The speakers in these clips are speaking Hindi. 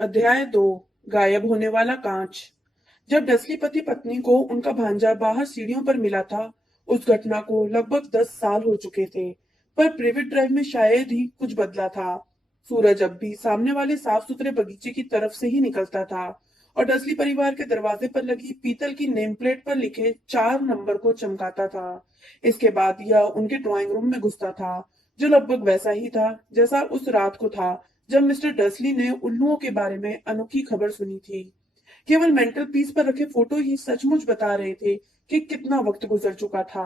अध्याय 2। गायब होने वाला कांच। जब डसली पति पत्नी को उनका भांजा बाहर सीढ़ियों पर मिला था, उस घटना को लगभग 10 साल हो चुके थे। पर प्राइवेट ड्राइव में शायद ही कुछ बदला था। सूरज अब भी सामने वाले साफ सुथरे बगीचे की तरफ से ही निकलता था और डसली परिवार के दरवाजे पर लगी पीतल की नेम प्लेट पर लिखे 4 नंबर को चमकाता था। इसके बाद यह उनके ड्राइंग रूम में घुसता था, जो लगभग वैसा ही था जैसा उस रात को था जब मिस्टर डसली ने उल्लुओं के बारे में अनोखी खबर सुनी थी। केवल मेंटल पीस पर रखे फोटो ही सचमुच बता रहे थे कि कितना वक्त गुजर चुका था।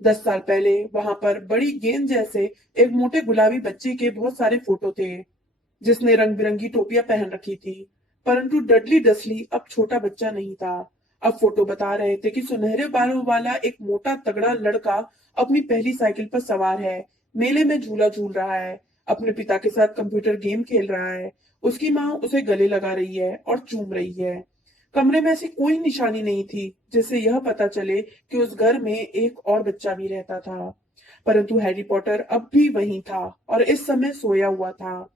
10 साल पहले वहां पर बड़ी गेंद जैसे एक मोटे गुलाबी बच्चे के बहुत सारे फोटो थे, जिसने रंग बिरंगी टोपियां पहन रखी थी। परंतु डडली डसली अब छोटा बच्चा नहीं था। अब फोटो बता रहे थे कि सुनहरे बालों वाला एक मोटा तगड़ा लड़का अपनी पहली साइकिल पर सवार है, मेले में झूला झूल रहा है, अपने पिता के साथ कंप्यूटर गेम खेल रहा है। उसकी माँ उसे गले लगा रही है और चूम रही है। कमरे में ऐसी कोई निशानी नहीं थी जिससे यह पता चले कि उस घर में एक और बच्चा भी रहता था। परंतु हैरी पॉटर अब भी वहीं था और इस समय सोया हुआ था।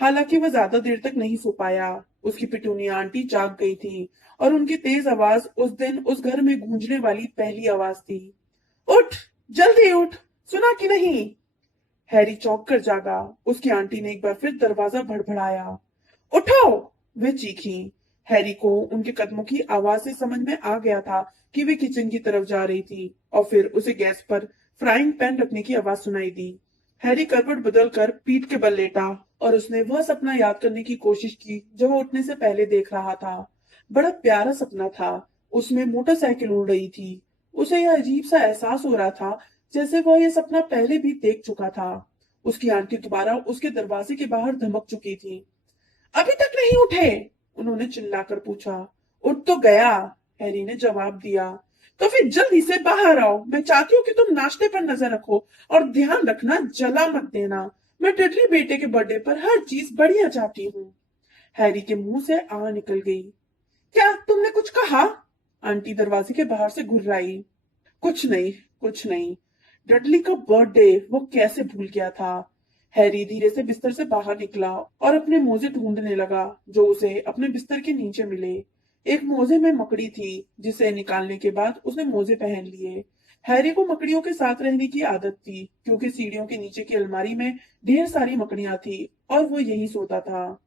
हालांकि वह ज्यादा देर तक नहीं सो पाया। उसकी पिटूनिया आंटी जाग गई थी और उनकी तेज आवाज उस दिन उस घर में गूंजने वाली पहली आवाज थी। उठ, जल्दी उठ, सुना कि नहीं? हैरी चौंक कर जागा। उसकी आंटी ने एक बार फिर दरवाजा भड़बड़ाया। उठो! वे चीखी। हैरी को उनके कदमों की आवाज से समझ में आ गया था कि वे किचन की तरफ जा रही थी और फिर उसे गैस पर फ्राइंग पैन रखने की आवाज सुनाई दी। हैरी करवट बदलकर पीठ के बल लेटा और उसने वह सपना याद करने की कोशिश की जो वह उठने से पहले देख रहा था। बड़ा प्यारा सपना था। उसमें मोटरसाइकिल उड़ रही थी। उसे यह अजीब सा एहसास हो रहा था जैसे वह यह सपना पहले भी देख चुका था। उसकी आंटी दोबारा उसके दरवाजे के बाहर धमक चुकी थी। अभी तक नहीं उठे? उन्होंने चिल्लाकर पूछा। उठ तो गया, हैरी ने जवाब दिया। तो फिर जल्दी से बाहर आओ। मैं चाहती हूँ कि तुम नाश्ते पर नजर रखो और ध्यान रखना जला मत देना। मैं टिटली बेटे के बर्थडे पर हर चीज बढ़िया चाहती हूँ। हैरी के मुंह से आ निकल गई। क्या तुमने कुछ कहा? आंटी दरवाजे के बाहर से घुर्राई। कुछ नहीं, कुछ नहीं। डडली का बर्थडे वो कैसे भूल गया था? हैरी धीरे से बिस्तर से बाहर निकला और अपने मोजे ढूंढने लगा जो उसे अपने बिस्तर के नीचे मिले। एक मोजे में मकड़ी थी जिसे निकालने के बाद उसने मोजे पहन लिए। हैरी को मकड़ियों के साथ रहने की आदत थी क्योंकि सीढ़ियों के नीचे की अलमारी में ढेर सारी मकड़ियां थी और वो यही सोता था।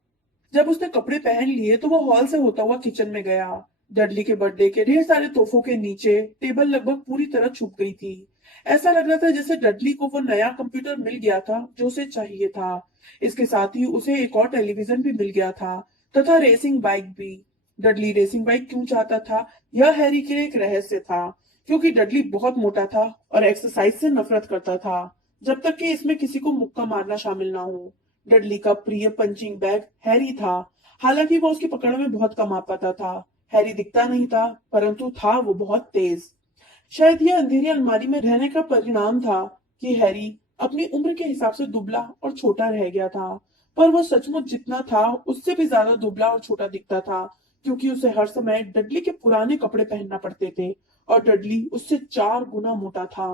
जब उसने कपड़े पहन लिए तो वो हॉल से होता हुआ किचन में गया। डडली के बर्थडे के ढेर सारे तोहफों के नीचे टेबल लगभग पूरी तरह छुप गई थी। ऐसा लग रहा था जैसे डडली को वो नया कंप्यूटर मिल गया था जो उसे चाहिए था। इसके साथ ही उसे एक और टेलीविजन भी मिल गया था तथा रेसिंग बाइक भी। डडली रेसिंग बाइक क्यों चाहता था, यह हैरी के लिए एक रहस्य था, क्योंकि डडली बहुत मोटा था और एक्सरसाइज से नफरत करता था, जब तक कि इसमें किसी को मुक्का मारना शामिल ना हो। डडली का प्रिय पंचिंग बैग हैरी था। हालांकि वो उसकी पकड़ में बहुत कम आ पाता था। हैरी दिखता नहीं था, परंतु था वो बहुत तेज। शायद यह अंधेरी अलमारी में रहने का परिणाम था कि हैरी अपनी उम्र के हिसाब से दुबला और छोटा रह गया था। पर वो सचमुच जितना था उससे भी ज्यादा दुबला और छोटा दिखता था, क्योंकि उसे हर समय डडली के पुराने कपड़े पहनना पड़ते थे और डडली उससे 4 गुना मोटा था।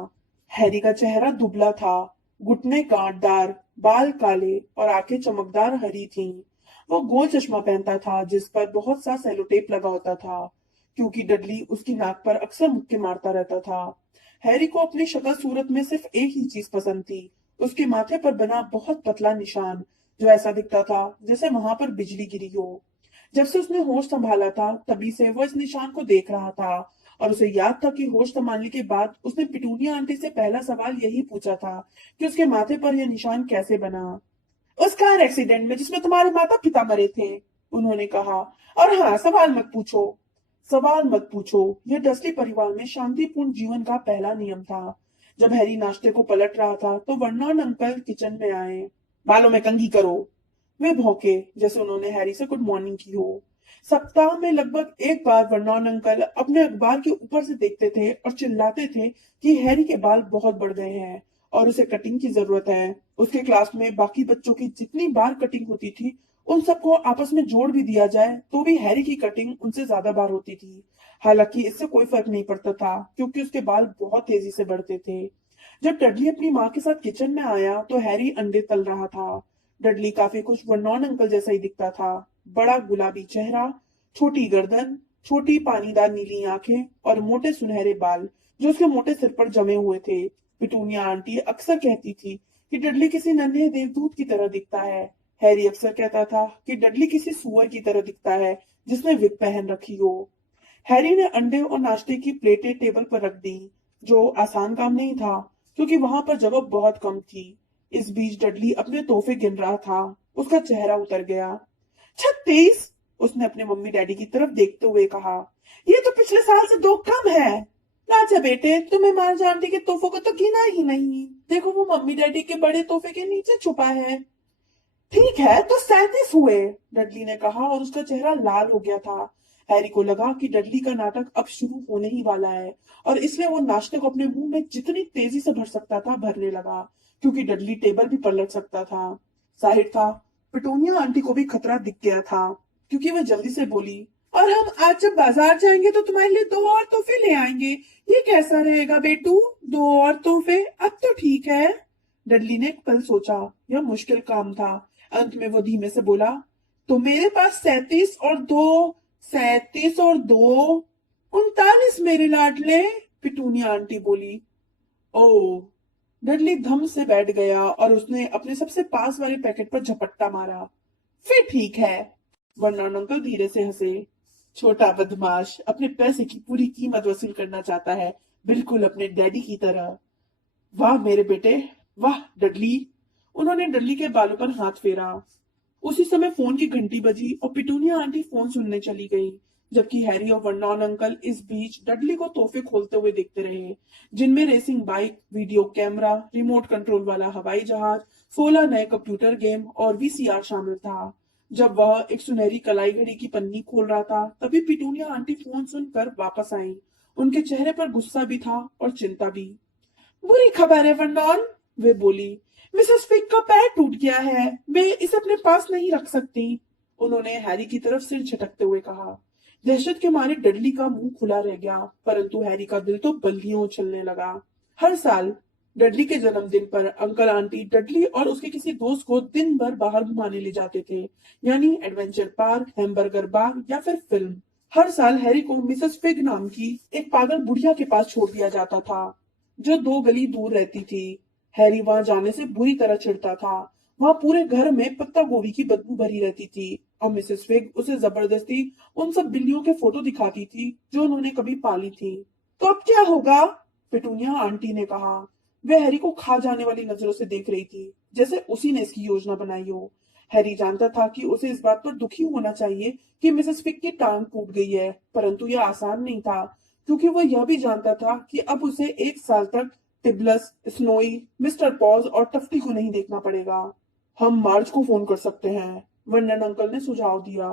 हैरी का चेहरा दुबला था, घुटने कांटदार, बाल काले और आंखें चमकदार हरी थीं। वो गोल चश्मा पहनता था जिस पर बहुत सा सेलोटेप लगा होता था, क्योंकि डडली उसकी नाक पर अक्सर मुक्के मारता रहता था। हैरी को अपनी शक्ल सूरत में सिर्फ एक ही चीज पसंद थी, उसके माथे पर बना बहुत पतला निशान, जो ऐसा दिखता था जैसे वहां पर बिजली गिरी हो। जब से उसने होश संभाला था तभी से वो इस निशान को देख रहा था और उसे याद था कि होश संभालने के बाद उसने पिटूनिया आंटी से पहला सवाल यही पूछा था कि उसके माथे पर यह निशान कैसे बना। उस कार एक्सीडेंट में जिसमें तुम्हारे माता पिता मरे थे, उन्होंने कहा। और हाँ, सवाल मत पूछो। सवाल मत पूछो, यह डसली परिवार में शांतिपूर्ण जीवन का पहला नियम था। जब हैरी नाश्ते को पलट रहा था तो वर्नॉन अंकल किचन में आए। बालों में कंघी करो, वे भौंके जैसे उन्होंने हैरी से गुड मॉर्निंग की हो। सप्ताह में लगभग एक बार वर्नॉन अंकल अपने अखबार के ऊपर से देखते थे और चिल्लाते थे कि हैरी के बाल बहुत बढ़ गए हैं और उसे कटिंग की जरूरत है। उसके क्लास में बाकी बच्चों की जितनी बार कटिंग होती थी उन सबको आपस में जोड़ भी दिया जाए तो भी हैरी की कटिंग उनसे ज्यादा बार होती थी। हालांकि इससे कोई फर्क नहीं पड़ता था क्योंकि उसके बाल बहुत तेजी से बढ़ते थे। जब डडली अपनी माँ के साथ किचन में आया तो हैरी अंडे तल रहा था। डडली काफी कुछ वर्नॉन अंकल जैसा ही दिखता था। बड़ा गुलाबी चेहरा, छोटी गर्दन, छोटी पानीदार नीली आंखें और मोटे सुनहरे बाल जो उसके मोटे सिर पर जमे हुए थे। पिटूनिया आंटी अक्सर कहती थी कि डडली किसी नन्हे देवदूत की तरह दिखता है। हैरी अक्सर कहता था कि डडली किसी सुअर की तरह दिखता है जिसने विग पहन रखी हो। हैरी ने अंडे और नाश्ते की प्लेटें टेबल पर रख दी, जो आसान काम नहीं था क्योंकि वहां पर जगह बहुत कम थी। इस बीच डडली अपने तोहफे गिन रहा था। उसका चेहरा उतर गया। 36। उसने अपने मम्मी डैडी की तरफ देखते हुए कहा। ये तो पिछले साल से 2 कम है। राजा बेटे, तुम्हें मार्ज आंटी के तोहफों को तो गिना ही नहीं। देखो, वो मम्मी डैडी के बड़े तोहफे के नीचे छुपा है। ठीक है, तो 37 हुए, डडली ने कहा और उसका चेहरा लाल हो गया था। हैरी को लगा कि डडली का नाटक अब शुरू होने ही वाला है और इसलिए वो नाश्ते को अपने मुंह में जितनी तेजी से भर सकता था भरने लगा, क्योंकि डडली टेबल भी पलट सकता था। जाहिर था पिटूनिया आंटी को भी खतरा दिख गया था, क्योंकि वह जल्दी से बोली, और हम आज जब बाजार जाएंगे तो तुम्हारे लिए 2 और तोहफे ले आएंगे। ये कैसा रहेगा बेटू? 2 और तोहफे? अब तो ठीक है। डडली ने एक पल सोचा। यह मुश्किल काम था। अंत में वो धीमे से बोला, तो मेरे पास 37 और 2 39 मेरे लाडले। पिटूनिया आंटी बोली। ओ। डडली धम से बैठ गया और उसने अपने सबसे पास वाले पैकेट पर झपट्टा मारा। फिर ठीक है। वर्नॉन अंकल धीरे से हंसे। छोटा बदमाश अपने पैसे की पूरी कीमत वसूल करना चाहता है, बिल्कुल अपने डैडी की तरह। वाह मेरे बेटे, वाह डडली। उन्होंने डडली के बालों पर हाथ फेरा। उसी समय फोन की घंटी बजी और पिटूनिया आंटी फोन सुनने चली गई, जबकि हैरी और वर्नॉन अंकल इस बीच डडली को तोहफे खोलते हुए देखते रहे, जिनमें racing bike, video camera, remote control वाला हवाई जहाज, 16 नए कंप्यूटर गेम और वीसीआर शामिल था। जब वह एक सुनहरी कलाई घड़ी की पन्नी खोल रहा था, तभी पिटूनिया आंटी फोन सुनकर वापस आई। उनके चेहरे पर गुस्सा भी था और चिंता भी। बुरी खबर है वर्नॉन, वे बोली। मिसेस फिग का पैर टूट गया है। वे इसे अपने पास नहीं रख सकती। उन्होंने हैरी की तरफ सिर झटकते हुए कहा। दहशत के मारे डडली का मुंह खुला रह गया, परंतु हैरी का दिल तो बल्लियों उछलने लगा। हर साल डडली के जन्मदिन पर अंकल आंटी डडली और उसके किसी दोस्त को दिन भर बाहर घुमाने ले जाते थे, यानी एडवेंचर पार्क, हैमबर्गर बार या फिर फिल्म। हर साल हैरी को मिसेस फिग नाम की एक पागल बुढ़िया के पास छोड़ दिया जाता था, जो 2 गली दूर रहती थी। हैरी वहां जाने से बुरी तरह चिढ़ता था। वहां पूरे घर में पत्ता गोभी की बदबू भरी रहती थी और मिसेस फिग उसे जबरदस्ती उन सब बिल्लियों के फोटो दिखाती थी जो उन्होंने कभी पाली थी। तो अब क्या होगा? पिटूनिया आंटी ने कहा। वह हैरी को खा जाने वाली नजरों से देख रही थी, जैसे उसी ने इसकी योजना बनाई हो। हैरी जानता था कि उसे इस बात पर दुखी होना चाहिए कि मिसेस फिग की टांग टूट गई है, परंतु यह आसान नहीं था, क्योंकि वह यह भी जानता था कि अब उसे 1 साल तक टिबलस, स्नोई, मिस्टर पॉज और टफ्टी को नहीं देखना पड़ेगा। हम मार्ज को फोन कर सकते हैं, वर्नन अंकल ने सुझाव दिया।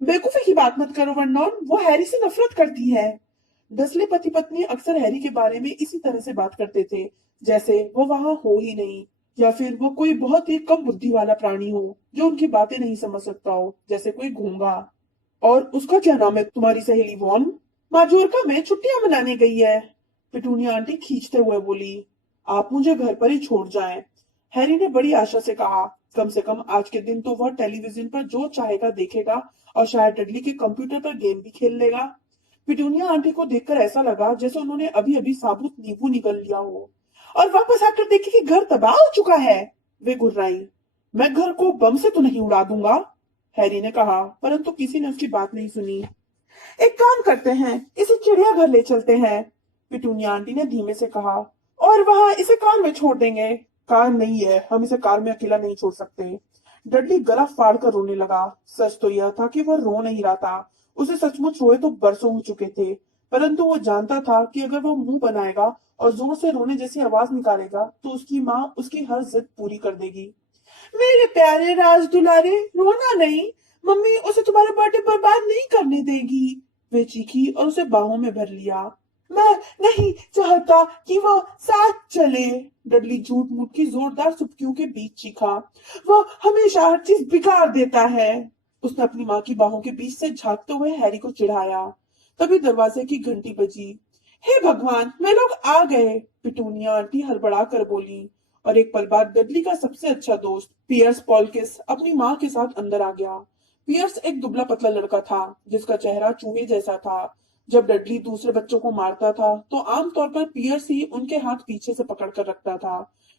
बेवकूफी की बात मत करो वर्नॉन, वो हैरी से नफरत करती है। डसले पति पत्नी अक्सर हैरी के बारे में इसी तरह से बात करते थे, जैसे वो वहां हो ही नहीं, या फिर वो कोई बहुत ही कम बुद्धि वाला प्राणी हो जो उनकी बातें नहीं समझ सकता हो, जैसे कोई गूंगा। और उसका क्या नाम है तुम्हारी सहेली वॉन? माजोर्का में छुट्टियां मनाने गई है, पिटूनिया आंटी खींचते हुए बोली। आप मुझे घर पर ही छोड़ जाएं, हैरी ने बड़ी आशा से कहा। कम से कम आज के दिन तो वह टेलीविजन पर जो चाहेगा देखेगा और शायद डडली के कंप्यूटर पर गेम भी खेल लेगा। पिटूनिया आंटी को देखकर ऐसा लगा जैसे उन्होंने अभी अभी साबुत नींबू निगल लिया हो। और वापस आकर देखे कि घर तबाह हो चुका है, वे गुर्राई। मैं घर को बम से तो नहीं उड़ा दूंगा, हैरी ने कहा, परंतु किसी ने उसकी बात नहीं सुनी। एक काम करते हैं, इसे चिड़ियाघर ले चलते हैं, पिटूनिया आंटी ने धीमे से कहा, और वहां इसे कार में छोड़ देंगे। कार नहीं है, हम इसे कार में अकेला नहीं छोड़ सकते। डडली गला फाड़ कर रोने लगा। सच तो यह था कि वह रो नहीं रहा था, उसे सचमुच रोए तो बरसों हो चुके थे, परंतु वो जानता था कि अगर वो मुंह बनाएगा और जोर से रोने जैसी आवाज निकालेगा तो उसकी माँ उसकी हर जिद पूरी कर देगी। मेरे प्यारे राज दुलारे, रोना नहीं, मम्मी उसे तुम्हारे बर्थडे बर्बाद नहीं करने देगी, वे चीखी और उसे बाहों में भर लिया। मैं नहीं चाहता कि वो साथ चले, डडली झूठ मूठ की जोरदार चुटकियों के बीच चीखा। वो हमेशा हर चीज बिगाड़ देता है। उसने अपनी माँ की बाहों के बीच से झांकते हुए हैरी को चिढ़ाया। तभी दरवाजे की घंटी बजी। हे भगवान, वे लोग आ गए, पिटूनिया आंटी हड़बड़ा कर बोली। और एक पल बाद डडली का सबसे अच्छा दोस्त पियर्स पॉलकिस अपनी माँ के साथ अंदर आ गया। पियर्स एक दुबला पतला लड़का था जिसका चेहरा चूहे जैसा था। जब डडली दूसरे बच्चों को मारता था तो आमतौर पर पियर्स ही उनके हाथ पीछे से पकड़ कर रखता था।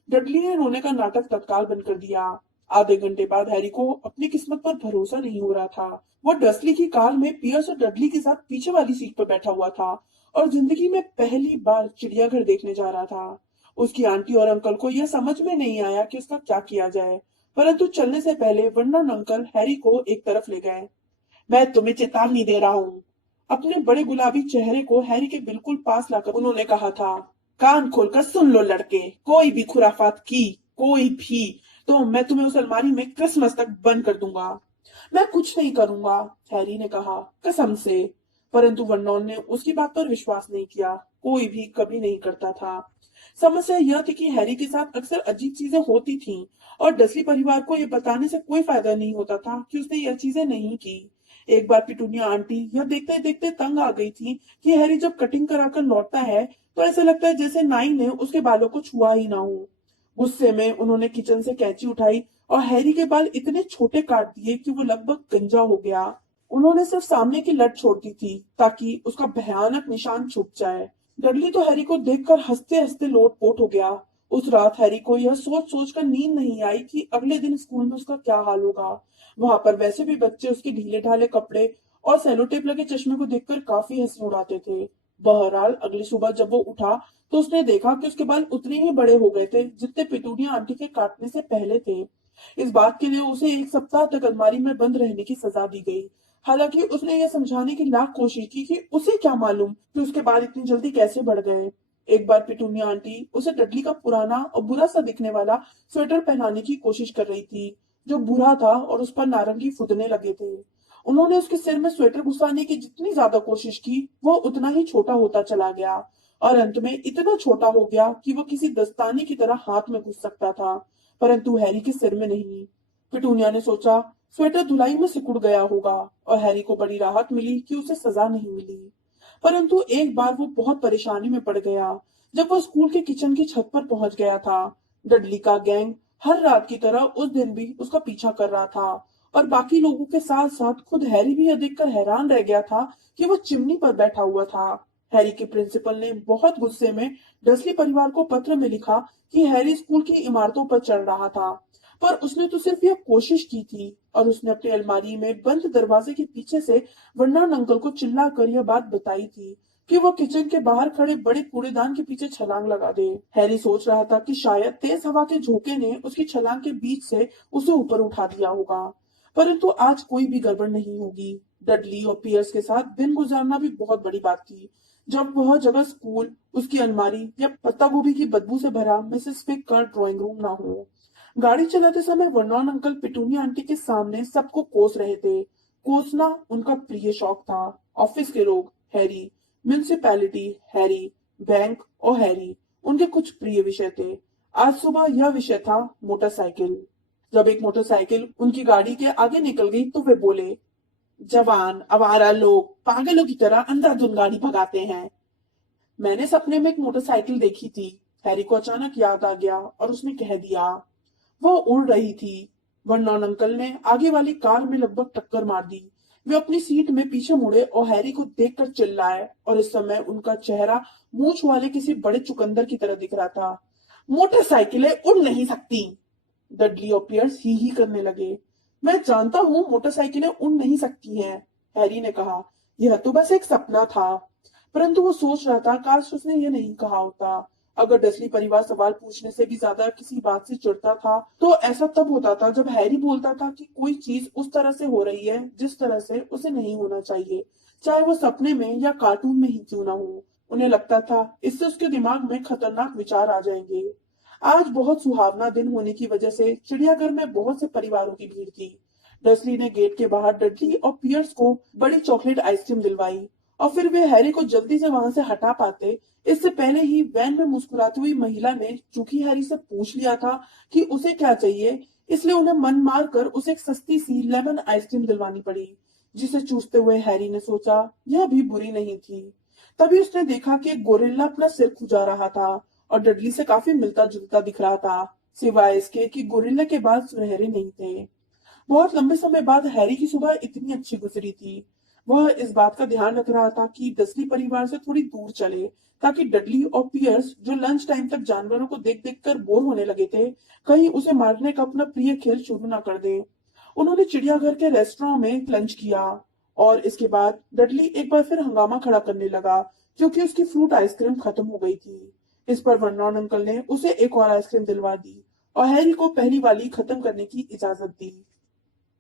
डडली ने रोने का नाटक तत्काल बंद कर दिया। आधे घंटे बाद हैरी को अपनी किस्मत पर भरोसा नहीं हो रहा था। वो डस्ली की कार में पियर्स और डडली के साथ पीछे वाली सीट पर बैठा हुआ था और जिंदगी में पहली बार चिड़ियाघर देखने जा रहा था। उसकी आंटी और अंकल को यह समझ में नहीं आया कि उसका क्या किया जाए, परंतु चलने से पहले वर्नन अंकल हैरी को एक तरफ ले गए। मैं तुम्हें चेतावनी दे रहा हूँ। अपने बड़े गुलाबी चेहरे को हैरी के बिल्कुल पास लाकर उन्होंने कहा था, कान खोलकर सुन लो लड़के, कोई भी खुराफात की, कोई भी, तो मैं तुम्हें उस अलमारी में क्रिसमस तक बंद कर दूंगा। मैं कुछ नहीं करूंगा, हैरी ने कहा, कसम से। परंतु वर्नोन ने उसकी बात पर विश्वास नहीं किया। कोई भी कभी नहीं करता था। समस्या यह थी कि हैरी के साथ अक्सर अजीब चीजें होती थीं और डसली परिवार को यह बताने से कोई फायदा नहीं होता था कि उसने यह चीजें नहीं की। एक बार पिटूनिया आंटी यह देखते देखते तंग आ गई थी कि हैरी जब कटिंग कराकर लौटता है तो ऐसा लगता है जैसे नाई ने उसके बालों को छुआ ही ना हो। गुस्से में उन्होंने किचन से कैंची उठाई और हैरी के बाल इतने छोटे काट दिए कि वो लगभग गंजा हो गया। उन्होंने सिर्फ सामने की लट छोड़ दी थी ताकि उसका भयानक निशान छुप जाए। डडली तो हैरी को देखकर हंसते हंसते लोटपोट हो गया। उस रात हैरी को यह सोच सोच कर नींद नहीं आई कि अगले दिन स्कूल में उसका क्या हाल होगा। वहां पर वैसे भी बच्चे उसके ढीले ढाले कपड़े और सेलोटेप लगे चश्मे को देखकर काफी हंसी उड़ाते थे। बहरहाल अगली सुबह जब वो उठा तो उसने देखा कि उसके बाल उतने ही बड़े हो गए थे जितने पिटूनिया आंटी के काटने से पहले थे। इस बात के लिए उसे एक सप्ताह तक अलमारी में बंद रहने की सजा दी गई। हालांकि उसने यह समझाने की लाख कोशिश की कि उसे क्या मालूम कि उसके बाल इतनी जल्दी कैसे बढ़ गए। एक बार पिटूनिया आंटी उसे डडली का पुराना और बुरा सा दिखने वाला स्वेटर पहनाने की कोशिश कर रही थी, जो बुरा था और उस पर नारंगी फुदने लगे थे। उन्होंने उसके सिर में स्वेटर घुसाने की जितनी ज्यादा कोशिश की, वो उतना ही छोटा होता चला गया और अंत में इतना छोटा हो गया कि वो किसी दस्ताने की तरह हाथ में घुस सकता था, परंतु हैरी के सिर में नहीं। पिटूनिया ने सोचा स्वेटर धुलाई में सिकुड़ गया होगा और हैरी को बड़ी राहत मिली कि उसे सजा नहीं मिली। परंतु एक बार वो बहुत परेशानी में पड़ गया जब वो स्कूल के किचन की छत पर पहुंच गया था। डडली का गैंग हर रात की तरह उस दिन भी उसका पीछा कर रहा था और बाकी लोगों के साथ साथ खुद हैरी भी यह देखकर हैरान रह गया था कि वो चिमनी पर बैठा हुआ था। हैरी के प्रिंसिपल ने बहुत गुस्से में डसली परिवार को पत्र में लिखा कि हैरी स्कूल की इमारतों पर चढ़ रहा था, पर उसने तो सिर्फ यह कोशिश की थी और उसने अपनी अलमारी में बंद दरवाजे के पीछे से वर्नन अंकल को चिल्ला कर यह बात बताई थी कि वो किचन के बाहर खड़े बड़े कूड़ेदान के पीछे छलांग लगा दे। हैरी सोच रहा था कि शायद तेज हवा के झोंके ने उसकी छलांग के बीच से उसे ऊपर उठा दिया होगा, परंतु आज कोई भी गड़बड़ नहीं होगी। डडली और पियर्स के साथ दिन गुजारना भी बहुत बड़ी बात थी, जब वह जगह स्कूल, उसकी अलमारी या पत्ता गोभी की बदबू से भरा मिसेस फिग का ड्राइंग रूम ना हो। गाड़ी चलाते समय वर्नोन अंकल पिटूनिया आंटी के सामने सबको कोस रहे थे। कोसना उनका प्रिय शौक था। ऑफिस के लोग हैरी, म्यूनिसिपैलिटी हैरी, बैंक और हैरी उनके कुछ प्रिय विषय थे। आज सुबह यह विषय था मोटरसाइकिल। जब एक मोटरसाइकिल उनकी गाड़ी के आगे निकल गई तो वे बोले, जवान आवारा लोग पागलों की तरह अंधाधुंध गाड़ी भगाते हैं। मैंने सपने में एक मोटरसाइकिल देखी थी। हैरी को अचानक याद आ गया और उसने कह दिया। वो उड़ रही थी। वर्नोन अंकल ने आगे वाली कार में लगभग टक्कर मार दी। वे अपनी सीट में पीछे मुड़े और हैरी को देखकर चिल्लाए और इस समय उनका चेहरा मूंछ वाले किसी बड़े चुकंदर की तरह दिख रहा था। मोटरसाइकिलें उड़ नहीं सकती। डडली और पियर्स ही करने लगे। मैं जानता हूँ मोटरसाइकिलें उड़ नहीं सकती हैं, हैरी ने कहा। यह तो बस एक सपना था। परंतु वो सोच रहा था काश उसने ये नहीं कहा होता। अगर डसली परिवार सवाल पूछने से भी ज्यादा किसी बात से चिढ़ता था तो ऐसा तब होता था जब हैरी बोलता था कि कोई चीज उस तरह से हो रही है जिस तरह से उसे नहीं होना चाहिए, चाहे वो सपने में या कार्टून में ही क्यों ना हो। उन्हें लगता था इससे उसके दिमाग में खतरनाक विचार आ जाएंगे। आज बहुत सुहावना दिन होने की वजह से चिड़ियाघर में बहुत से परिवारों की भीड़ थी। डसली ने गेट के बाहर डडली और पियर्स को बड़ी चॉकलेट आइसक्रीम दिलवाई और फिर वे हैरी को जल्दी से वहां से हटा पाते इससे पहले ही वैन में मुस्कुराती हुई महिला ने चूंकि हैरी से पूछ लिया था कि उसे क्या चाहिए, इसलिए उन्हें मन मार कर उसे एक सस्ती सी लेमन आइसक्रीम दिलवानी पड़ी, जिसे चूसते हुए हैरी ने सोचा यह भी बुरी नहीं थी। तभी उसने देखा कि एक गोरिल्ला अपना सिर खुजा रहा था और डडली से काफी मिलता जुलता दिख रहा था, सिवाय इसके कि गोरिल्ला के बाल सुनहरे नहीं थे। बहुत लंबे समय बाद हैरी की सुबह इतनी अच्छी गुजरी थी। वह इस बात का ध्यान रख रहा था कि डसली परिवार से थोड़ी दूर चले, ताकि डडली और पियर्स, जो लंच टाइम तक जानवरों को देख देख कर बोर होने लगे थे, कहीं उसे मारने का अपना प्रिय खेल शुरू ना कर दें। उन्होंने चिड़ियाघर के रेस्टोरेंट में लंच किया और इसके बाद डडली एक बार फिर हंगामा खड़ा करने लगा, क्योंकि उसकी फ्रूट आइसक्रीम खत्म हो गई थी। इस पर वर्नॉन अंकल ने उसे एक और आइसक्रीम दिलवा दी और हैरी को पहली वाली खत्म करने की इजाजत दी।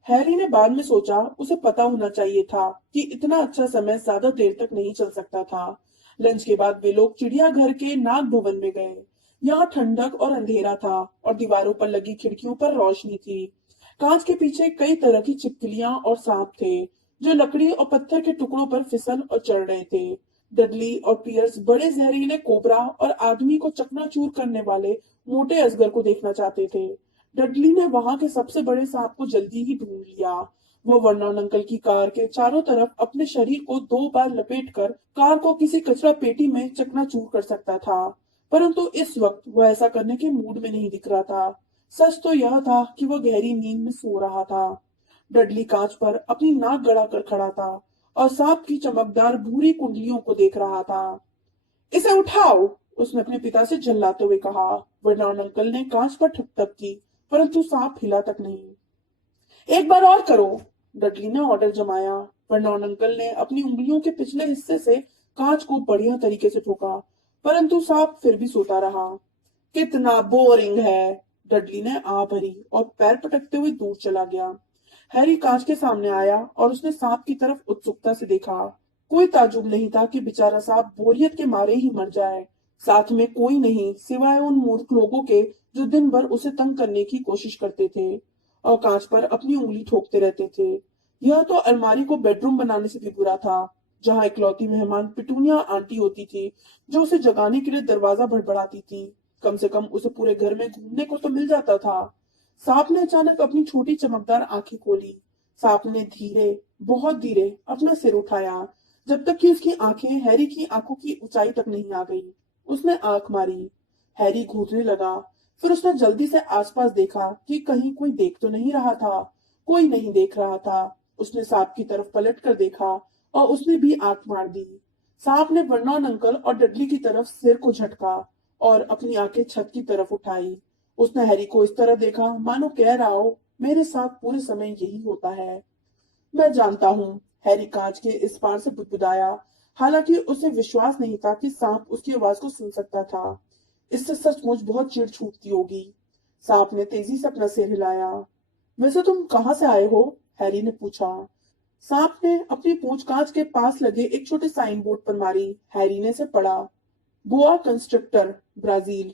हैरी ने बाद में सोचा, उसे पता होना चाहिए था कि इतना अच्छा समय ज्यादा देर तक नहीं चल सकता था। लंच के बाद वे लोग चिड़ियाघर के नाग भवन में गए। यहाँ ठंडक और अंधेरा था और दीवारों पर लगी खिड़कियों पर रोशनी थी। कांच के पीछे कई तरह की छिपकलियां और सांप थे, जो लकड़ी और पत्थर के टुकड़ों पर फिसल और चढ़ रहे थे। डडली और पियर्स बड़े जहरीले कोबरा और आदमी को चकनाचूर करने वाले मोटे अजगर को देखना चाहते थे। डडली ने वहां के सबसे बड़े सांप को जल्दी ही ढूंढ लिया। वो वर्नॉन अंकल की कार के चारों तरफ अपने शरीर को 2 बार लपेटकर कार को किसी कचरा पेटी में चकनाचूर कर सकता था, परंतु इस वक्त वह ऐसा करने के मूड में नहीं दिख रहा था। सच तो यह था कि वह गहरी नींद में सो रहा था। डडली कांच पर अपनी नाक गड़ा कर खड़ा था और सांप की चमकदार भूरी कुंडलियों को देख रहा था। इसे उठाओ, उसने अपने पिता से झल्लाते हुए कहा। वर्नॉन अंकल ने कांच पर ठक की, परंतु सांप हिला तक नहीं। एक बार और करो, डडली ने ऑर्डर जमाया। वर्नॉन अंकल ने अपनी उंगलियों के पिछले हिस्से से कांच को बढ़िया तरीके से ठोका, परंतु सांप फिर भी सोता रहा। कितना बोरिंग है, डडली ने आ भरी और पैर पटकते हुए दूर चला गया। हैरी कांच के सामने आया और उसने सांप की तरफ उत्सुकता से देखा। कोई ताजुब नहीं था कि बेचारा सांप बोरियत के मारे ही मर जाए। साथ में कोई नहीं सिवाय उन मूर्ख लोगों के जो दिन भर उसे तंग करने की कोशिश करते थे और कांच पर अपनी उंगली ठोकते रहते थे। यह तो अलमारी को बेडरूम बनाने से भी बुरा था, जहां इकलौती मेहमान पिटूनिया आंटी होती थी, जो उसे जगाने के लिए दरवाजा भड़बड़ाती थी। कम से कम उसे पूरे घर में घूमने को तो मिल जाता था। सांप ने अचानक अपनी छोटी चमकदार आंखें खोली। सांप ने धीरे, बहुत धीरे अपना सिर उठाया, जब तक कि उसकी आंखें हैरी की आंखों की ऊंचाई तक नहीं आ गई। उसने आंख मारी। हैरी घूरने लगा। फिर उसने जल्दी से आसपास देखा कि कहीं कोई देख तो नहीं रहा था। कोई नहीं देख रहा था। उसने सांप की तरफ पलट कर देखा और उसने भी आंख मार दी। सांप ने वर्नॉन अंकल और डडली की तरफ सिर को झटका और अपनी आंखें छत की तरफ उठाई। उसने हैरी को इस तरह देखा मानो कह रहा हो, मेरे साथ पूरे समय यही होता है। मैं जानता हूँ, हैरी कांच के इस पार से बुदबुदाया। हालांकि उसे विश्वास नहीं था कि सांप उसकी आवाज को सुन सकता था। इससे सचमुच बहुत चिढ़ छूटती होगी। सांप ने तेजी से अपना सिर हिलाया। वैसे तुम कहाँ से आए हो, हैरी ने पूछा। सांप ने अपनी पूंछ कांच के पास लगे एक छोटे साइन बोर्ड पर मारी। हैरी ने इसे पढ़ा। बोआ कंस्ट्रक्टर, ब्राजील।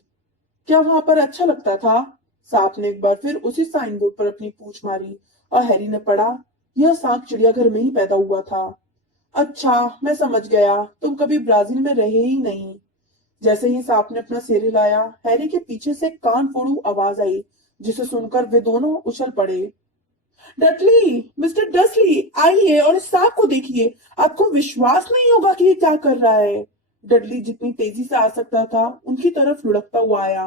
क्या वहां पर अच्छा लगता था? सांप ने एक बार फिर उसी साइन बोर्ड पर अपनी पूंछ मारी और हैरी ने पढ़ा, यह सांप चिड़ियाघर में ही पैदा हुआ था। अच्छा, मैं समझ गया, तुम कभी ब्राजील में रहे ही नहीं। जैसे ही सांप ने अपना सिर हिलाया, हैरी के पीछे से कान फोड़ू आवाज आई, जिसे सुनकर वे दोनों उछल पड़े। डडली, मिस्टर डसली, आइए और इस सांप को देखिए। आपको विश्वास नहीं होगा कि ये क्या कर रहा है। डडली जितनी तेजी से आ सकता था उनकी तरफ लुढ़कता हुआ आया।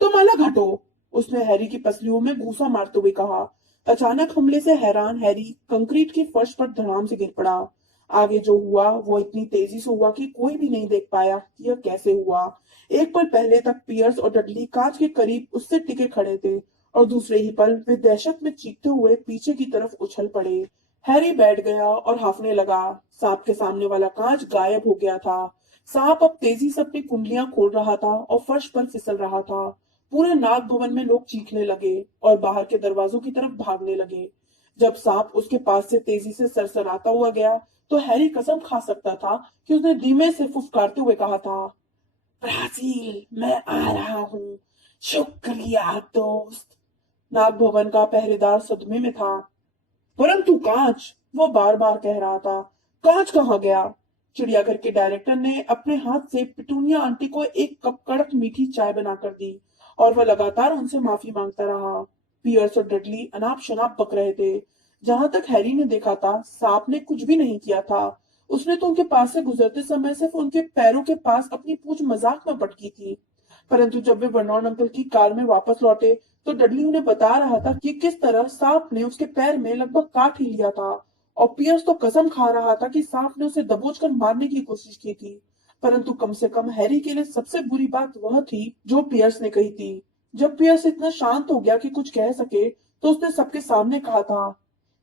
तुम अलग हटो, उसने हैरी की पसलियों में घूंसा मारते हुए कहा। अचानक हमले से हैरान हैरी कंक्रीट के फर्श पर धड़ाम से गिर पड़ा। आगे जो हुआ वो इतनी तेजी से हुआ कि कोई भी नहीं देख पाया कि यह कैसे हुआ। एक पल पहले तक पियर्स और डडली कांच के करीब उससे टिके खड़े थे और दूसरे ही पल वे दहशत में चीखते हुए पीछे की तरफ उछल पड़े। हैरी बैठ गया और हाफने लगा। सांप के सामने वाला कांच गायब हो गया था। सांप अब तेजी से अपनी कुंडलियां खोल रहा था और फर्श पर फिसल रहा था। पूरे नाग भवन में लोग चीखने लगे और बाहर के दरवाजों की तरफ भागने लगे। जब सांप उसके पास से तेजी से सरसराता हुआ गया, तो हैरी कसम खा सकता था कि उसने धीमे से फुफकारते हुए कहा था, ब्राजील, मैं आ रहा हूँ। शुक्रिया दोस्त। नाग भवन का पहरेदार सदमे में था। परंतु कांच, वो बार बार कह रहा था, कांच कहाँ गया? चिड़ियाघर के डायरेक्टर ने अपने हाथ से पिटूनिया आंटी को एक कप कड़क मीठी चाय बनाकर दी और वह लगातार उनसे माफी मांगता रहा। पियर्स और डडली अनाप शनाप बक रहे थे। जहां तक हैरी ने देखा था, सांप ने कुछ भी नहीं किया था। उसने तो उनके पास से गुजरते समय सिर्फ उनके पैरों के पास अपनी पूंछ मजाक में पटकी थी। परंतु जब वे वर्नॉन अंकल की कार में वापस लौटे, तो डडली उन्हें बता रहा था कि किस तरह सांप ने उसके पैर में लगभग काट ही लिया था, और पियर्स तो कसम खा रहा था कि सांप ने उसे दबोचकर मारने की कोशिश की थी। परंतु कम से कम हैरी के लिए सबसे बुरी बात वह थी जो पियर्स ने कही थी। जब पियर्स इतना शांत हो गया कि कुछ कह सके, तो उसने सबके सामने कहा था,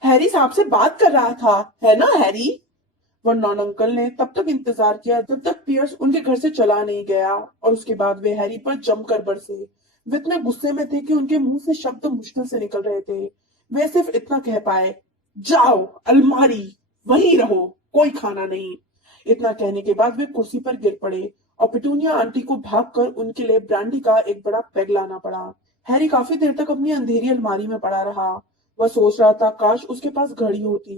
हैरी सांप से बात कर रहा था, है ना हैरी? वर्नॉन अंकल ने तब तक इंतजार किया जब तक पियर्स उनके घर से चला नहीं गया, और उसके बाद वे हैरी पर जमकर बरसे। वे इतने गुस्से में थे कि उनके मुंह से शब्द मुश्किल से निकल रहे थे। वे सिर्फ इतना कह पाए, जाओ अलमारी, वहीं रहो, कोई खाना नहीं। इतना कहने के बाद वे कुर्सी पर गिर पड़े, और पिटूनिया आंटी को भागकर उनके लिए ब्रांडी का एक बड़ा पैग लाना पड़ा। हैरी काफी देर तक अपनी अंधेरी अलमारी में पड़ा रहा। वह सोच रहा था काश उसके पास घड़ी होती।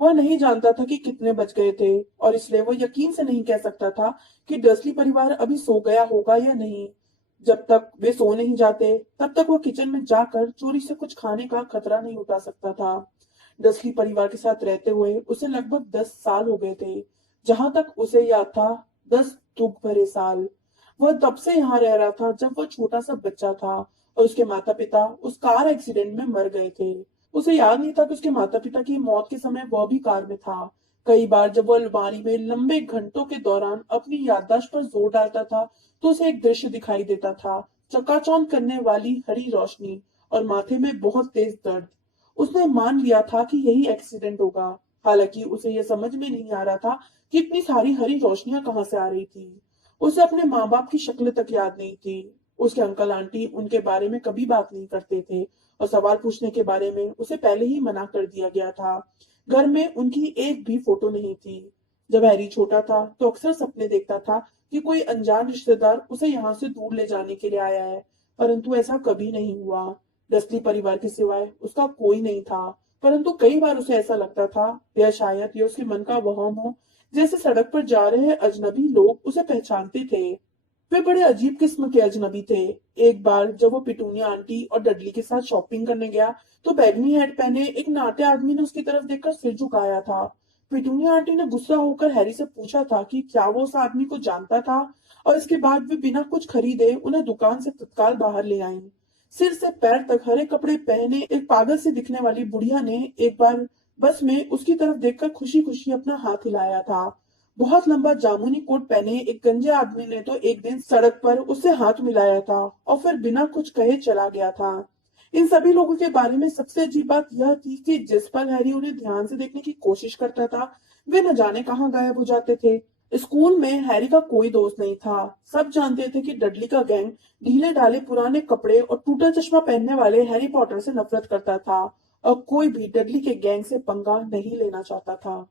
वह नहीं जानता था कि कितने बज गए थे, और इसलिए वह यकीन से नहीं कह सकता था कि डर्सली परिवार अभी सो गया होगा या नहीं। जब तक वे सो नहीं जाते, तब तक वह किचन में जाकर चोरी से कुछ खाने का खतरा नहीं उठा सकता था। डर्सली परिवार के साथ रहते हुए उसे लगभग 10 साल हो गए थे। जहां तक उसे याद था, 10 दुख भरे साल। वह तब से यहाँ रह रहा था जब वह छोटा सा बच्चा था, और उसके माता पिता उस कार एक्सीडेंट में मर गए थे। उसे याद नहीं था कि उसके माता पिता की मौत के समय वह भी कार में था। कई बार जब वह अलमारी में लंबे घंटों के दौरान अपनी याददाश्त पर जोर डालता था, तो उसे एक दृश्य दिखाई देता था, चकाचौंध करने वाली हरी रोशनी और माथे में बहुत तेज दर्द। उसने मान लिया था कि यही एक्सीडेंट होगा, हालांकि उसे यह समझ में नहीं आ रहा था कि इतनी सारी हरी रोशनियां कहां से आ रही थी। उसे अपने माँ बाप की शक्ल तक याद नहीं थी। उसके अंकल आंटी उनके बारे में कभी बात नहीं करते थे, और सवाल पूछने के बारे में उसे पहले ही मना कर दिया गया था। घर में उनकी एक भी फोटो नहीं थी। जब हैरी छोटा था तो अक्सर सपने देखता था कि कोई अनजान रिश्तेदार उसे यहाँ से दूर ले जाने के लिए आया है, परंतु ऐसा कभी नहीं हुआ। डस्ली परिवार के सिवाय उसका कोई नहीं था। परंतु कई बार उसे ऐसा लगता था या शायद ये उसके मन का वहम हो, जैसे सड़क पर जा रहे अजनबी लोग उसे पहचानते थे। वे बड़े अजीब किस्म के अजनबी थे। एक बार जब वो पिटूनिया आंटी और डडली के साथ शॉपिंग करने गया, तो बैगनी हैट पहने एक नाटे आदमी ने उसकी तरफ देखकर सिर झुकाया था। पिटूनिया आंटी ने गुस्सा होकर हैरी से पूछा था कि क्या वो उस आदमी को जानता था, और इसके बाद वे बिना कुछ खरीदे उन्हें दुकान से तत्काल बाहर ले आईं। सिर से पैर तक हरे कपड़े पहने एक पागल सी दिखने वाली बुढ़िया ने एक बार बस में उसकी तरफ देखकर खुशी खुशी अपना हाथ हिलाया था। बहुत लंबा जामुनी कोट पहने एक गंजे आदमी ने तो एक दिन सड़क पर उससे हाथ मिलाया था, और फिर बिना कुछ कहे चला गया था। इन सभी लोगों के बारे में सबसे अजीब बात यह थी कि जिस पल हैरी उन्हें ध्यान से देखने की कोशिश करता था, वे न जाने कहाँ गायब हो जाते थे। स्कूल में हैरी का कोई दोस्त नहीं था। सब जानते थे कि डडली का गैंग ढीले ढाले पुराने कपड़े और टूटा चश्मा पहनने वाले हैरी पॉटर से नफरत करता था, और कोई भी डडली के गैंग से पंगा नहीं लेना चाहता था।